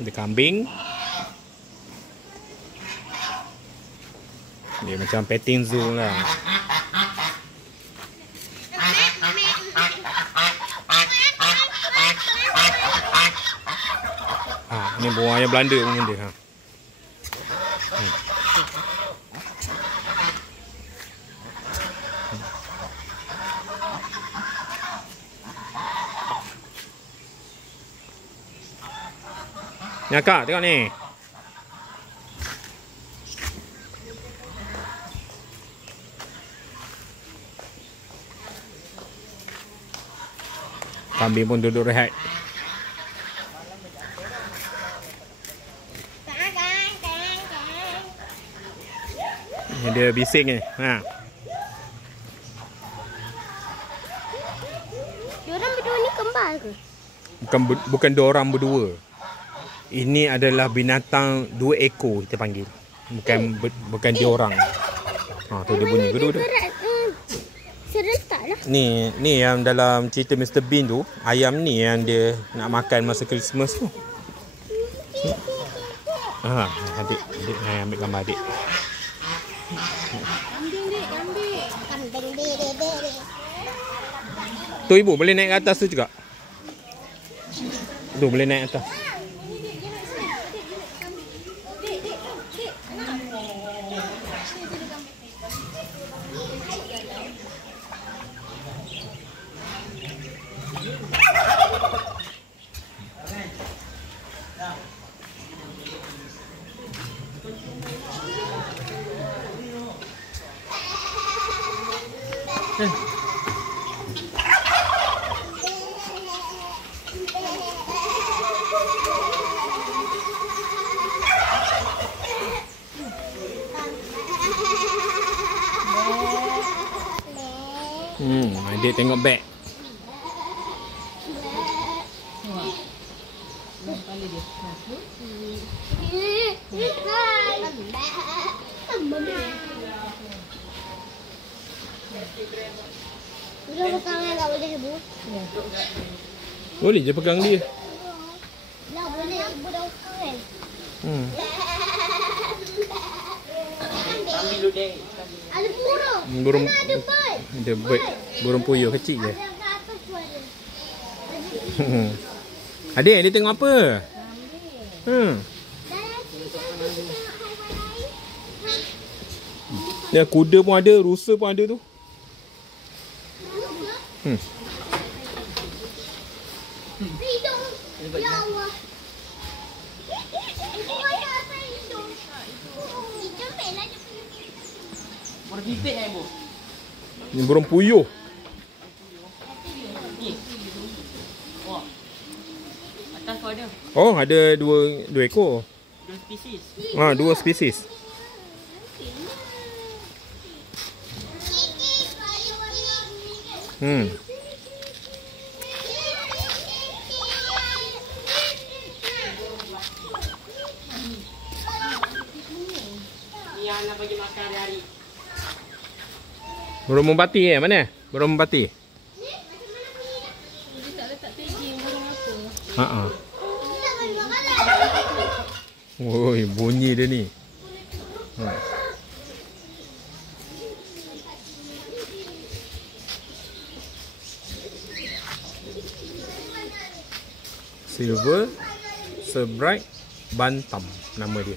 Ada kambing. Dia macam petting zoo lah. Ni buaya Belanda pun benda. Ni akak tengok ni. Kambing pun duduk rehat. Ni dia bising ni. Diorang berdua ni kembar ke? Bukan dua orang berdua. Ini adalah binatang dua ekor kita panggil. Bukan dia orang. Tu dia bunyi kedua-dua. Serentak lah. Ni yang dalam cerita Mr. Bean tu, ayam ni yang dia nak makan masa Christmas tu. Adik ambil gambar adik. Kambing dek, kambing. Kambing dek. Tu ibu boleh naik ke atas tu juga. Tu boleh naik atas. Adik tengok beg. Boleh pegang tak boleh ibu? Boleh je pegang dia. Lah boleh ibu dah pegang kan? Ada burung. Burung. Ada bird. Ada bird. Burung puyuh kecil je. Ada kat atas tu ada. Adik, dia tengok apa? Ya, kuda pun ada, rusa pun ada tu. Hidung. Ya Allah. Hidung merah je. Burung pipit ibu. Ni burung puyuh. Atas kau ada. Oh, ada dua ekor. Dua spesies. Dua spesies. Ni yang nak bagi makan hari-hari. Burung merpati mana? Burung merpati. Dia tak letak tagging burung apa. Oi, bunyi dia ni. Silver Sebright Bantam nama dia.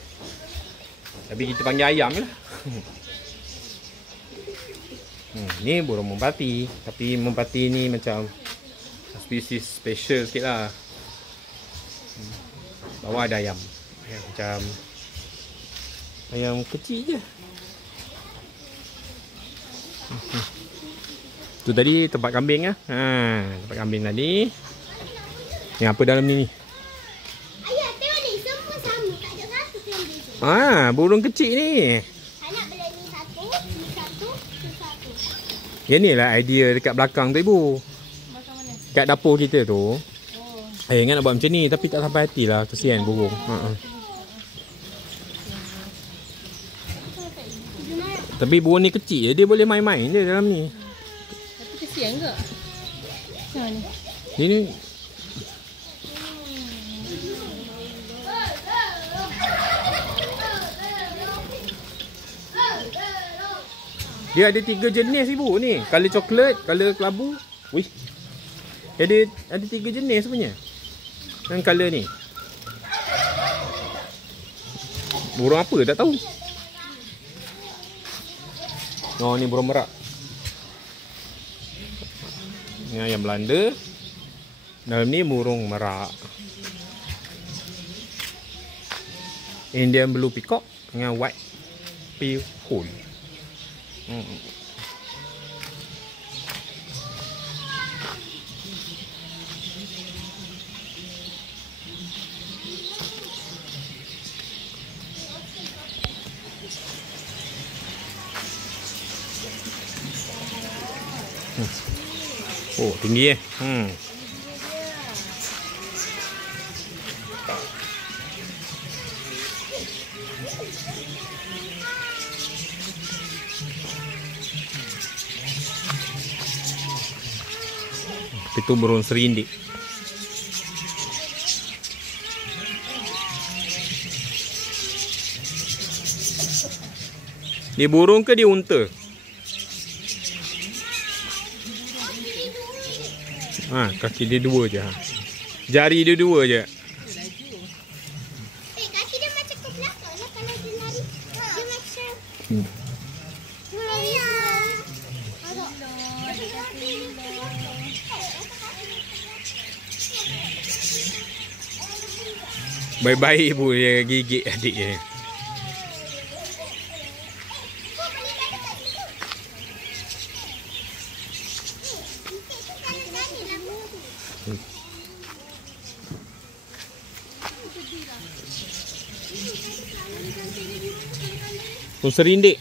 Tapi kita panggil ayam lah. Ni burung merpati. Tapi merpati ni macam spesies special sikit lah. Bawah ada ayam. Macam ayam kecil je. Tu tadi tempat kambing lah. Tempat kambing tadi. Ni apa dalam ni? Ayah tengok ni semua sama. Tak ada satu yang beza. Burung kecil ni. Anak bela ni satu, ni satu, ni satu. Yang ni lah idea dekat belakang tu ibu. Macam mana? Kat dapur kita tu. Ingat nak buat macam ni tapi tak sampai hati lah. Kesian burung. Tapi burung ni kecil je. Dia boleh main-main je dalam ni. Tapi kesian ke? Macam mana? Dia ni Dia ada 3 jenis ibu ni. Color coklat, color kelabu. Wih. Ada 3 jenis sebenarnya. Dan color ni. Burung apa tak tahu. Oh, ni burung merak. Ni ayam Belanda. Dalam ni burung merak. Indian blue peacock dengan white peacock. Oh, tinggi Itu burung serindik. Dia burung ke dia unta? Kaki dia 2 je. Jari dia 2 je. Kaki dia macam ke belakang lah kalau dia lari. Dia macam baik-baik ibu dia gigit adik dia. Burung serindik.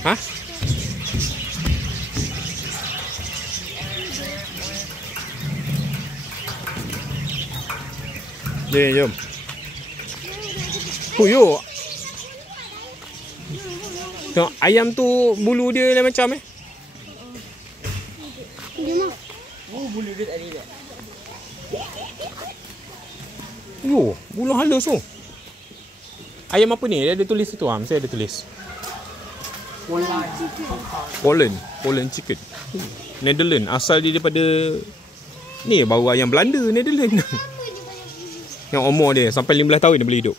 Hah? Jom. Yuk. Tengok ayam tu bulu dia lain macam bulu dia tak ada dah. Yo, bulu halus tu. Ayam apa ni? Dia ada tulis tu saya ada tulis. Poland chicken. Netherlands. Asal dia daripada ni baru ayam Belanda Netherlands. Yang umur dia sampai 15 tahun dia boleh hidup.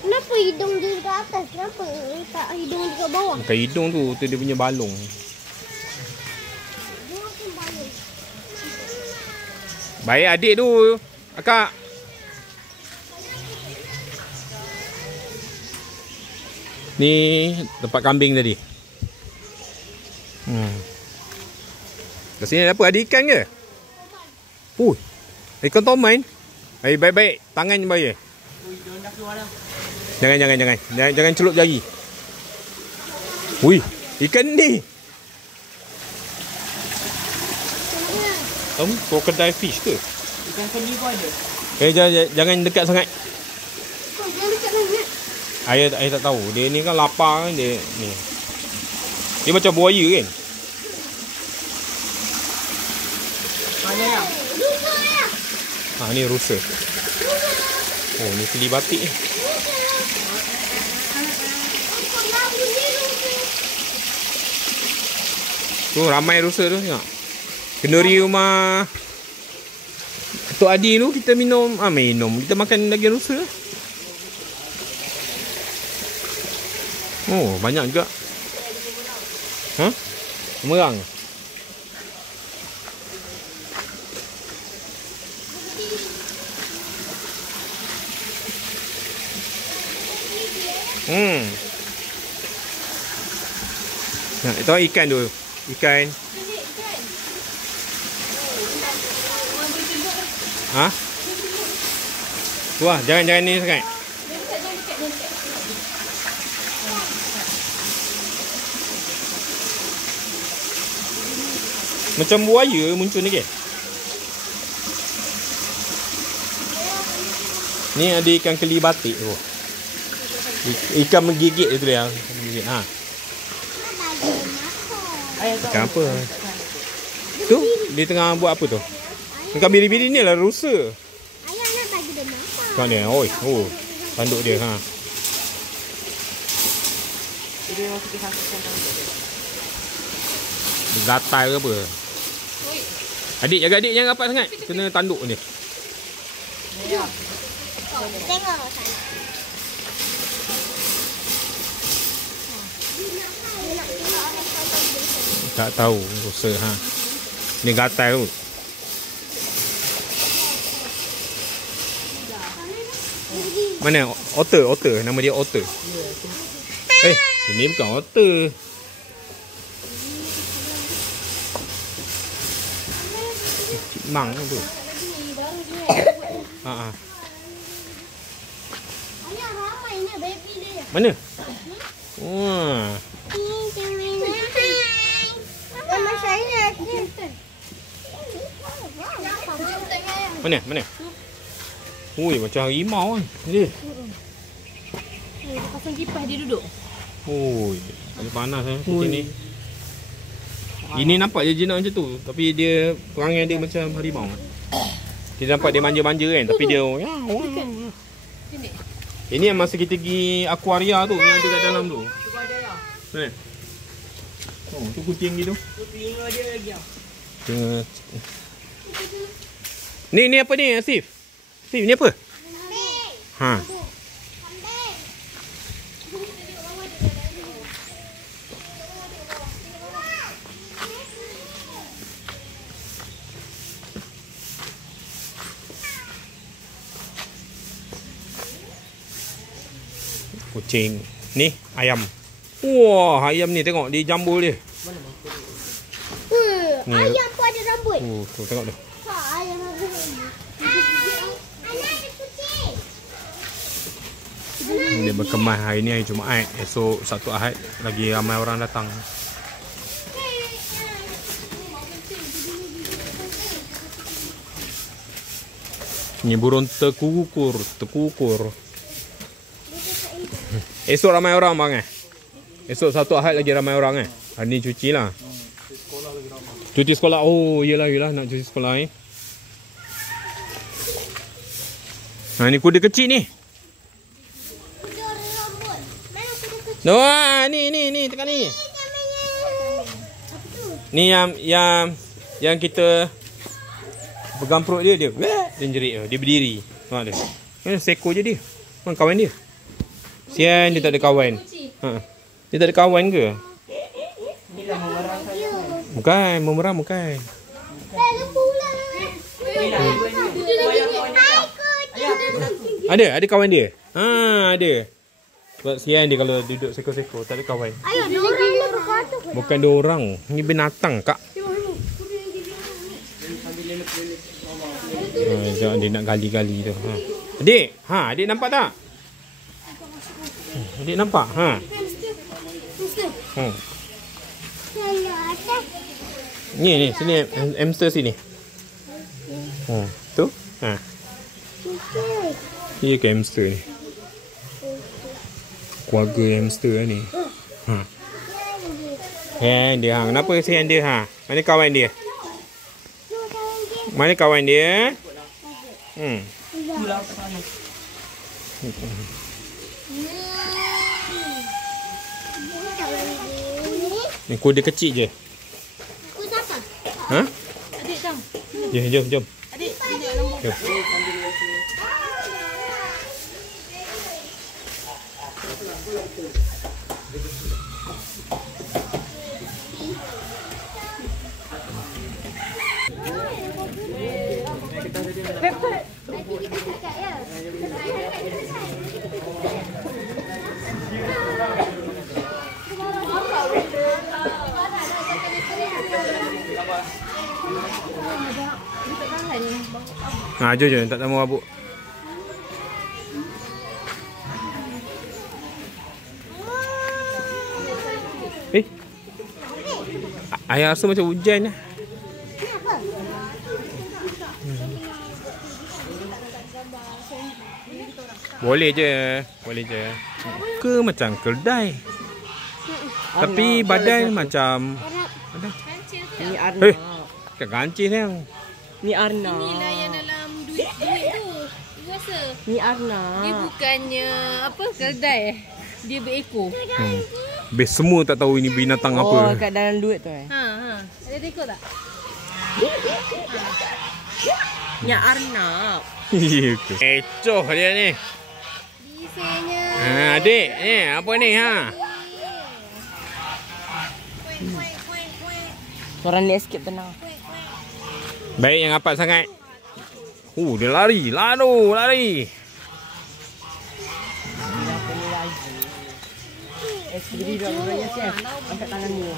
Kenapa hidung dia dekat atas? Kenapa tak hidung dekat bawah? Bukan hidung tu dia punya balung. Baik adik tu. Akak. Ni tempat kambing tadi. Kat sini ada apa? Ada ikan ke? Ikan tomain. Baik-baik. Tangan je bayar. Jangan celup jari. Ikan ni. Crocodile fish ke? Ikan keli pun ada. Jangan dekat sangat. Jangan dekat sangat. Ayah tak tahu. Dia ni kan lapar kan dia ni. Dia macam buaya kan? Mana yang? Ni rusa. Ni keli batik ni. Tu ramai rusa tu tengok. Kenduri rumah Tok Adi tu kita minum. Kita makan daging rusa. Banyak juga. Merang. Nah, itu ikan tu. Ikan. Wah, jangan ni sangat. Macam buaya muncul ni ke? Ni ada ikan keli batik tu. Ikan menggigit tu dia. Menggigit. Ha. Ikan apa? Tu, dia tengah buat apa tu? Ikan biri-biri ni lah rusa. Ayah nak bagi dia makan. Kan dia. Oi, oh. Tanduk dia ha. Dia gatal ke apa? Adik, jaga adik jangan rapat sangat. Kena tanduk ni. Tengok sana. Tak tahu rusa ha. Ni gatal tu. Mana? Otter. Nama dia otter. Ini bukan otter. Mang tu. Ha. Ayah ramainya baby dia. Mana? Wah. Mama saya. Mana? Ui, macam harimau kan. Dia. Pasang kipas dia duduk. Ui, ada panas kucing ni. Ini nampak je jinak macam tu, tapi dia perangai dia macam harimau. Kita nampak dia manja-manja kan, tapi dia ini yang masa kita pergi akuaria tu, yang ada kat dalam tu. Mana? Oh, tu kucing gitu. Kucing ada lagi ah. Ni apa ni, Asif? Asif, ni apa? Ha. Kucing. Ni ayam. Wah, ayam ni tengok dia jambul dia. Ni. Ayam pun ada rambut. Tu tengok tu. Ha, ayam ada rambut. Anak ada kucing. Dia berkemas hari ni hari Jumaat. Esok Sabtu Ahad lagi ramai orang datang. Ni burung tekukur. Esok ramai orang bang Esok Sabtu Ahad lagi ramai orang Hari ni cuci lah. Cuci sekolah. Oh, yelah nak cuci sekolah Ha, ni kuda kecil ni. Kuda ada rambut. Mana kuda kecil? Wah, ni tekan ni. Ni yang kita pegang perut dia dia jerit dia berdiri. Tengok dia. Ni seko je dia. Mana kawan dia? Sian dia tak ada kawan. Ha. Dia tak ada kawan ke? Bukan, memerang bukan. Ada kawan dia. Ha, ada. Sebab sian dia kalau duduk seko-seko tak ada kawan. Ayah, dia orang ni berkata. Bukan dia orang, ni binatang kak. Jangan dia nak gali-gali tu. Ha. Adik nampak tak? Adik nampak? Ha. Ni sini hamster sini. Tu. Ha. Ni ke hamster ni. Keluarga hamster ni. Ha. Dia kenapa sian dia ha? Mana kawan dia? Mana kawan dia? Ni kuda kecil je. Kuda apa? Ha? Adik jom. Jom. Adik sini lembu. Jom. Nanti kita cakap ya. Ha, jom tak tahu mabuk. Ayah rasa macam hujan lah. Kenapa? Boleh je. Ke macam keldai. Tapi badan macam ada. Ni Arna. Kat kancil yang. Ni Arna. Inilah yang dalam duit tu. Rasa Ni Arna. dia bukannya apa keldai. Dia berekor. Best semua tak tahu ini binatang Oh, apa. kat dalam duit tu Ha. Ada ekor tak? Ni Arna. Ecoh dia ni. Bisanya. Adik ni apa ni ha? Suara ni escape tenang. Baik yang rapat sangat. Dia lari. Lari. Apa ni lagi? Berdiri dua-duanya chef. Angkat tangan dulu.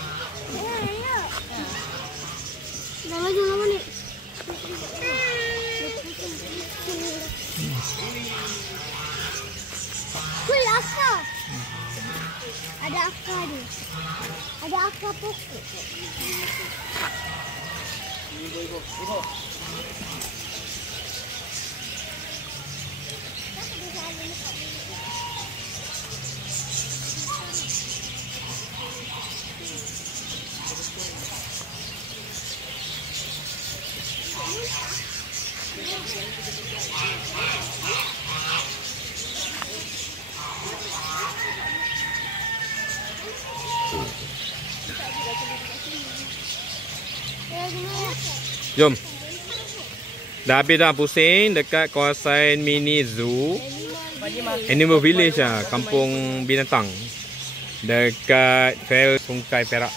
Dah lama ni. Kuih akar. Ada akar dia. Ada akar pokok. Jom. Dah habis dah pusing dekat kawasan mini zoo. Animal Village lah, kampung binatang. Dekat Fair Sungai Perak.